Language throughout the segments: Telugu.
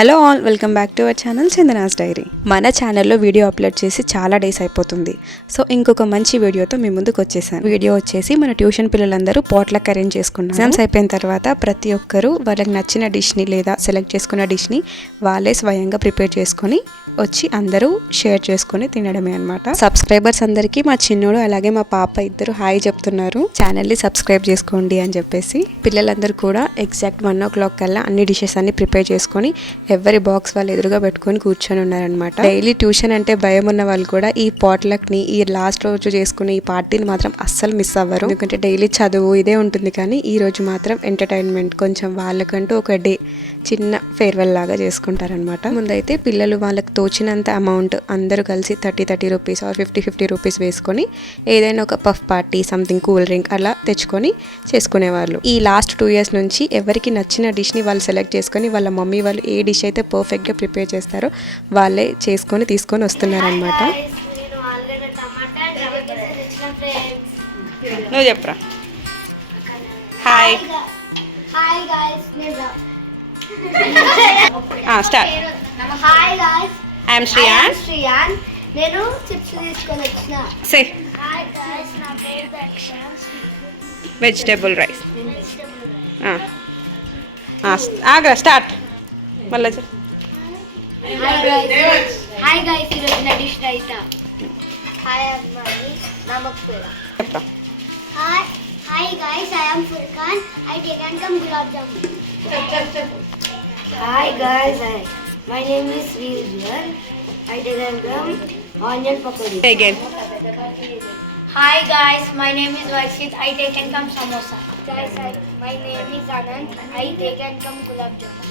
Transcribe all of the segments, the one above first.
Hello all, welcome back to our channel Chandana's diary. మన ఛానల్లో వీడియో అప్లోడ్ చేసి చాలా డేస్ అయిపోతుంది. సో ఇంకొక మంచి వీడియోతో మీ ముందుకు వచ్చేసాను. వీడియో వచ్చేసి మన ట్యూషన్ పిల్లలందరూ పోట్లక్ అరేంజ్ చేసుకున్నారు. ఎగ్జామ్స్ అయిపోయిన తర్వాత ప్రతి ఒక్కరూ వాళ్ళకి నచ్చిన డిష్ని లేదా సెలెక్ట్ చేసుకున్న డిష్ని వాళ్ళే స్వయంగా ప్రిపేర్ చేసుకొని వచ్చి అందరూ షేర్ చేసుకొని తినడమే అనమాట. సబ్స్క్రైబర్స్ అందరికీ మా చిన్నోడు అలాగే మా పాప ఇద్దరు హాయ్ చెప్తున్నారు. ఛానల్ని సబ్స్క్రైబ్ చేసుకోండి అని చెప్పేసి. పిల్లలందరూ కూడా ఎగ్జాక్ట్ 1 o'clock కల్లా అన్ని డిషెస్ అన్ని ప్రిపేర్ చేసుకొని ఎవరి బాక్స్ వాళ్ళు ఎదురుగా పెట్టుకొని కూర్చొని ఉన్నారనమాట. డైలీ ట్యూషన్ అంటే భయం ఉన్న వాళ్ళు కూడా ఈ పాట్లక్ని, ఈ లాస్ట్ రోజు చేసుకునే ఈ పార్టీని మాత్రం అస్సలు మిస్ అవ్వరు. ఎందుకంటే డైలీ చదువు ఇదే ఉంటుంది, కానీ ఈ రోజు మాత్రం ఎంటర్టైన్మెంట్, కొంచెం వాళ్ళకంటూ ఒక డే చిన్న ఫేర్వెల్ లాగా చేసుకుంటారనమాట. ముందైతే పిల్లలు వాళ్ళకి తోచినంత అమౌంట్ అందరూ కలిసి 30 రూపీస్ ఆర్ 50 రూపీస్ వేసుకొని ఏదైనా ఒక puff party, something cool drink అలా తెచ్చుకొని చేసుకునేవాళ్ళు. ఈ లాస్ట్ 2 years నుంచి ఎవరికి నచ్చిన డిష్ని వాళ్ళు సెలెక్ట్ చేసుకొని వాళ్ళ మమ్మీ వాళ్ళు ఏ డిష్ అయితే పర్ఫెక్ట్గా ప్రిపేర్ చేస్తారో వాళ్ళే చేసుకొని తీసుకొని వస్తున్నారనమాట. నువ్వు చెప్పరా. Hi start. Hi guys, I'm Sriyan. నేను చిప్స్ తీసుకొని వచ్చిన. సే హాయ్ గైస్, నా పేరు దక్షిణ. Vegetable rice. ఆగ్రా స్టార్ట్. మళ్ళీ హాయ్ గైస్, ఈరోజు నా డిష్ రైతా. హాయ్ అమ్మాయి, నమస్తే. చెప్పా. Hi guys, I am Furqan. I take and come gulab jamun. Hi guys, my name is Srivier. I take and come onion pakodi. Again. Hi guys, my name is Varshit. I take and come samosa. Guys, my name is Anand. I take and come gulab jamun.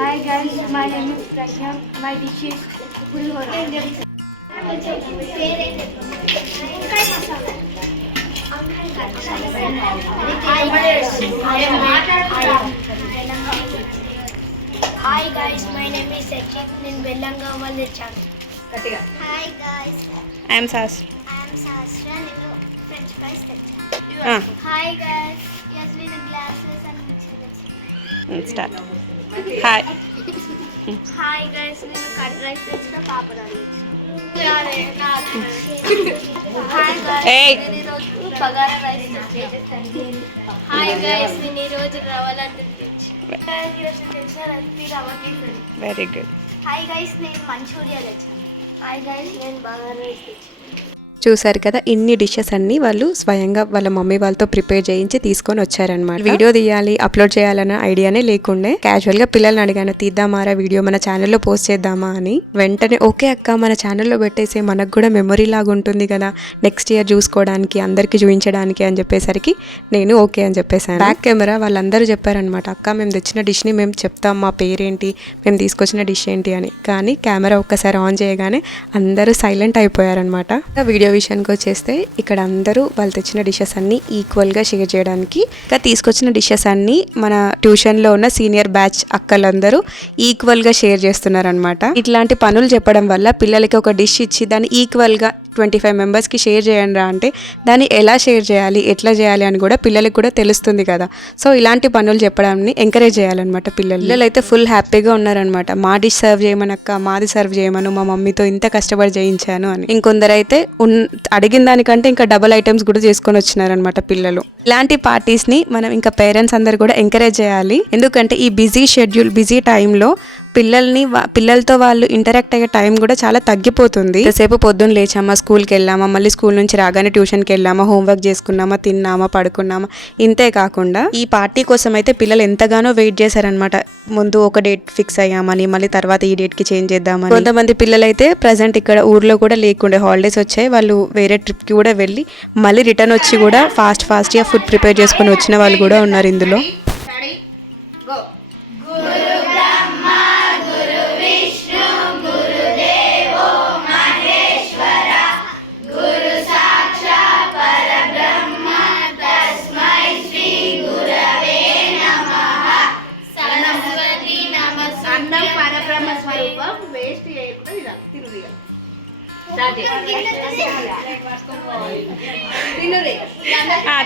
Hi guys, my name is Pragya. My dish is pulhora. Hi guys, my name is Sakit. నేను బెల్లంగా వాళ్ళు వచ్చాను. Hi guys, I am Sas. నేను ఫ్రెంచ్ ఫ్రైస్ తెచ్చాను. Hi guys, Yasmin glasses and mixer. Start. Hi. Hi guys, నేను కర్డ్ రైస్ తెచ్చిన, పాపడాలు తెచ్చిన. Hi guys, నేను ఈరోజు బగారా రైస్ తెచ్చాను. Hi guys, నేను ఈరోజు రవ్వ లడ్డు తెచ్చాను. Very good. హాయ్ గైస్, నేను మంచూరియా తెచ్చాను. హాయ్ గైస్, నేను బగారా రైస్ తెచ్చాను. చూసారు కదా, ఇన్ని డిషెస్ అన్ని వాళ్ళు స్వయంగా వాళ్ళ మమ్మీ వాళ్ళతో ప్రిపేర్ చేయించి తీసుకొని వచ్చారనమాట. వీడియో తీయాలి, అప్లోడ్ చేయాలన్న ఐడియానే లేకుండే. క్యాజువల్ గా పిల్లల్ని అడిగాను, తీద్దామారా వీడియో, మన ఛానల్లో పోస్ట్ చేద్దామా అని. వెంటనే ఓకే అక్క, మన ఛానల్లో పెట్టేసే, మనకు కూడా మెమొరీ లాగా ఉంటుంది కదా నెక్స్ట్ ఇయర్ చూసుకోవడానికి, అందరికి చూపించడానికి అని చెప్పేసరికి నేను ఓకే అని చెప్పేసాను. బ్యాక్ కెమెరా వాళ్ళందరూ చెప్పారనమాట, అక్క మేము తెచ్చిన డిష్ని మేము చెప్తాం, మా పేరేంటి, మేము తీసుకొచ్చిన డిష్ ఏంటి అని. కానీ కెమెరా ఒక్కసారి ఆన్ చేయగానే అందరూ సైలెంట్ అయిపోయారనమాట. వీడియో విషయానికి వచ్చేస్తే ఇక్కడ అందరూ వాళ్ళు తెచ్చిన డిషెస్ అన్ని ఈక్వల్గా షేర్ చేయడానికి, ఇంకా తీసుకొచ్చిన డిషెస్ అన్ని మన ట్యూషన్లో ఉన్న సీనియర్ బ్యాచ్ అక్కలందరూ ఈక్వల్గా షేర్ చేస్తున్నారనమాట. ఇట్లాంటి పనులు చెప్పడం వల్ల పిల్లలకి ఒక డిష్ ఇచ్చి దాన్ని ఈక్వల్గా 25 మెంబర్స్కి షేర్ చేయండి రా అంటే దాన్ని ఎలా షేర్ చేయాలి, ఎట్లా చేయాలి అని కూడా పిల్లలకి కూడా తెలుస్తుంది కదా. సో ఇలాంటి పనులు చెప్పడాన్ని ఎంకరేజ్ చేయాలన్నమాట. పిల్లలు అయితే ఫుల్ హ్యాపీగా ఉన్నారనమాట. మా డిష్ సర్వ్ చేయమనక్క, మాది సర్వ్ చేయమను, మా మమ్మీతో ఇంత కష్టపడి చేయించాను అని. ఇంకొందరైతే అడిగిన దానికంటే ఇంకా డబుల్ ఐటమ్స్ కూడా చేసుకొని వచ్చినారనమాట పిల్లలు. ఇలాంటి పార్టీస్ని మనం ఇంకా పేరెంట్స్ అందరు కూడా ఎంకరేజ్ చేయాలి. ఎందుకంటే ఈ బిజీ షెడ్యూల్, బిజీ టైంలో పిల్లలతో వాళ్ళు ఇంటరాక్ట్ అయ్యే టైం కూడా చాలా తగ్గిపోతుంది. ఎంతసేపు పొద్దున్న లేచామా, స్కూల్కి వెళ్ళామా, మళ్ళీ స్కూల్ నుంచి రాగానే ట్యూషన్కి వెళ్ళామా, హోంవర్క్ చేసుకున్నామా, తిన్నామా, పడుకున్నామా, ఇంతే కాకుండా ఈ పార్టీ కోసం అయితే పిల్లలు ఎంతగానో వెయిట్ చేశారనమాట. ముందు ఒక డేట్ ఫిక్స్ అయ్యామని, మళ్ళీ తర్వాత ఈ డేట్కి చేంజ్ చేద్దామని. కొంతమంది పిల్లలు అయితే ప్రజెంట్ ఇక్కడ ఊర్లో కూడా లేకుండే, హాలిడేస్ వచ్చాయి, వాళ్ళు వేరే ట్రిప్కి కూడా వెళ్ళి మళ్ళీ రిటర్న్ వచ్చి కూడా ఫాస్ట్గా ఫుడ్ ప్రిపేర్ చేసుకుని వచ్చిన వాళ్ళు కూడా ఉన్నారు ఇందులో.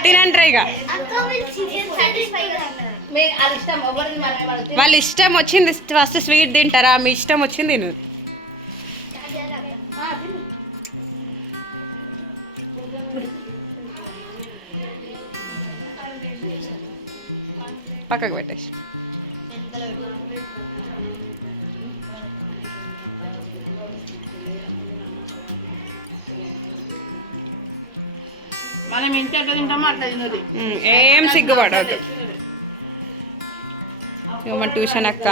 తినండి ఇక వాళ్ళ ఇష్టం వచ్చింది ఫస్ట్ స్వీట్ తింటారా, మీ ఇష్టం వచ్చింది తిను. పక్కకు పెట్టేసి మనం ఇంటి ఎట్లా తింటామో అట్లా తినదు. ఏం సిగ్గుపడవద్దు. మా ట్యూషన్ అక్క,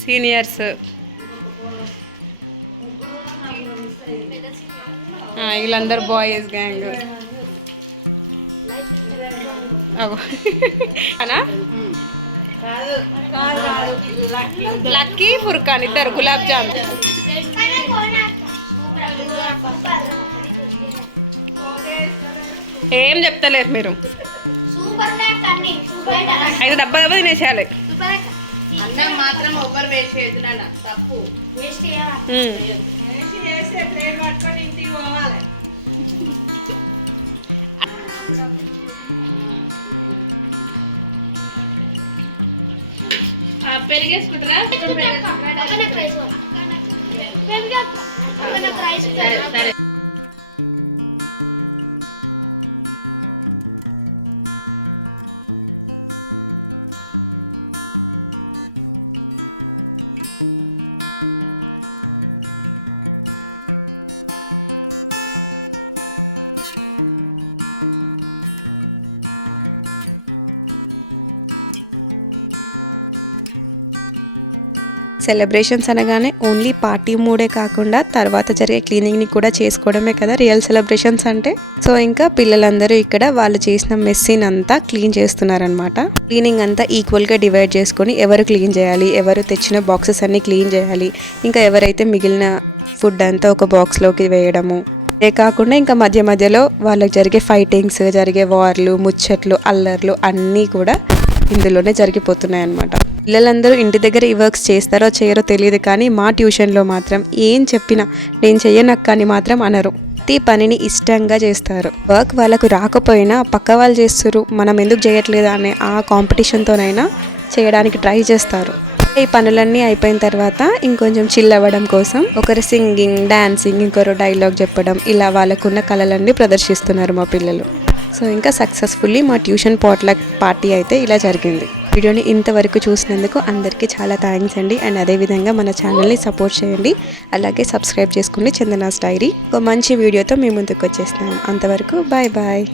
సీనియర్స్, వీళ్ళందరూ బాయ్స్ గ్యాంగ్. లక్కీ ఫుర్ఖాన్ ఇద్దరు గులాబ్ జామ్. ఏం చెప్తలేరు మీరు. 5 డబ్బా తినేసేయాలి. అన్నం మాత్రం ఒవ్వరు వేసేది నాన్న, తప్పు. పెరిగేసుకుంటారా? సరే. సెలబ్రేషన్స్ అనగానే ఓన్లీ పార్టీ మూడే కాకుండా తర్వాత జరిగే క్లీనింగ్ని కూడా చేసుకోవడమే కదా రియల్ సెలబ్రేషన్స్ అంటే. సో ఇంకా పిల్లలందరూ ఇక్కడ వాళ్ళు చేసిన మెస్సీని అంతా క్లీన్ చేస్తున్నారనమాట. క్లీనింగ్ అంతా ఈక్వల్గా డివైడ్ చేసుకొని ఎవరు క్లీన్ చేయాలి, ఎవరు తెచ్చిన బాక్సెస్ అన్ని క్లీన్ చేయాలి, ఇంకా ఎవరైతే మిగిలిన ఫుడ్ అంతా ఒక బాక్స్లోకి వేయడము. ఇదే కాకుండా ఇంకా మధ్య మధ్యలో వాళ్ళకి జరిగే ఫైటింగ్స్, జరిగే వార్లు, ముచ్చట్లు, అల్లర్లు అన్నీ కూడా ఇందులోనే జరిగిపోతున్నాయి అన్నమాట. పిల్లలందరూ ఇంటి దగ్గర ఈ వర్క్స్ చేస్తారో చేయరో తెలియదు, కానీ మా ట్యూషన్లో మాత్రం ఏం చెప్పినా నేను చెయ్యనక్క అని మాత్రం అనరు. ప్రతి పనిని ఇష్టంగా చేస్తారు. వర్క్ వాళ్ళకు రాకపోయినా పక్క వాళ్ళు చేస్తారు, మనం ఎందుకు చేయట్లేదా అనే ఆ కాంపిటీషన్తోనైనా చేయడానికి ట్రై చేస్తారు. ఈ పనులన్నీ అయిపోయిన తర్వాత ఇంకొంచెం చిల్ అవ్వడం కోసం ఒకరు సింగింగ్, డాన్సింగ్, ఇంకొకరు డైలాగ్ చెప్పడం, ఇలా వాళ్ళకున్న కళలన్నీ ప్రదర్శిస్తున్నారు మా పిల్లలు. సో ఇంకా సక్సెస్ఫుల్లీ మా ట్యూషన్ పాట్లక్ పార్టీ అయితే ఇలా జరిగింది. వీడియోని ఇంతవరకు చూసినందుకు అందరికీ చాలా థ్యాంక్స్ అండి. అండ్ అదేవిధంగా మన ఛానల్ని సపోర్ట్ చేయండి, అలాగే సబ్స్క్రైబ్ చేసుకోండి. చందనాస్ డైరీ ఒక మంచి వీడియోతో మీ ముందుకు వచ్చేస్తున్నాను. అంతవరకు బాయ్ బాయ్.